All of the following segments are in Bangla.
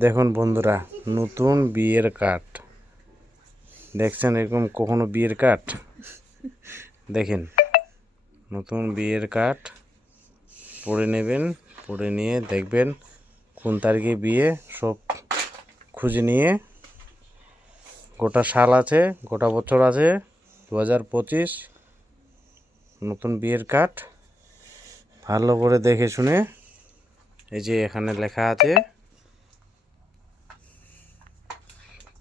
দেখুন বন্ধুরা, নতুন বিয়ের কার্ড দেখছেন? এরকম কখনো বিয়ের কার্ড দেখেন? নতুন বিয়ের কার্ড পড়ে নেবেন, পড়ে নিয়ে দেখবেন কোন তারিখে বিয়ে, সব খুঁজে নিয়ে গোটা সাল আছে, গোটা বছর আছে, 2025 নতুন বিয়ের কার্ড ভালো করে দেখে শুনে, এই যে এখানে লেখা আছে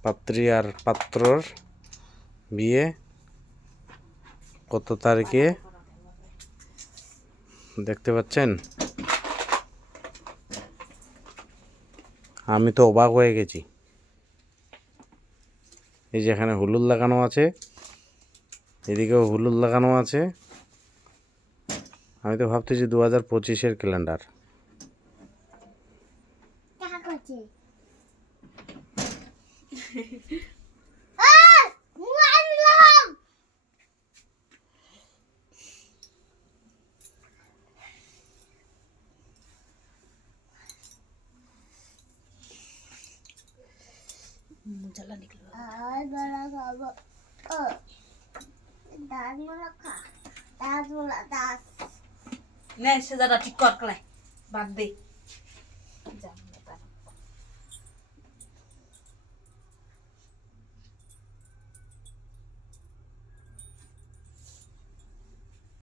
পাত্রী আর পাত্রর বিয়ে কত তারিখে, দেখতে পাচ্ছেন? আমি তো অবাক হয়ে গেছি। এই যে এখানে হলুদ লাগানো আছে, এদিকেও হলুদ লাগানো আছে। আমি তো ভাবতেছি 2025-এর ক্যালেন্ডার। जला निकलो नहीं से ज़्यादा ठीक कर बात दे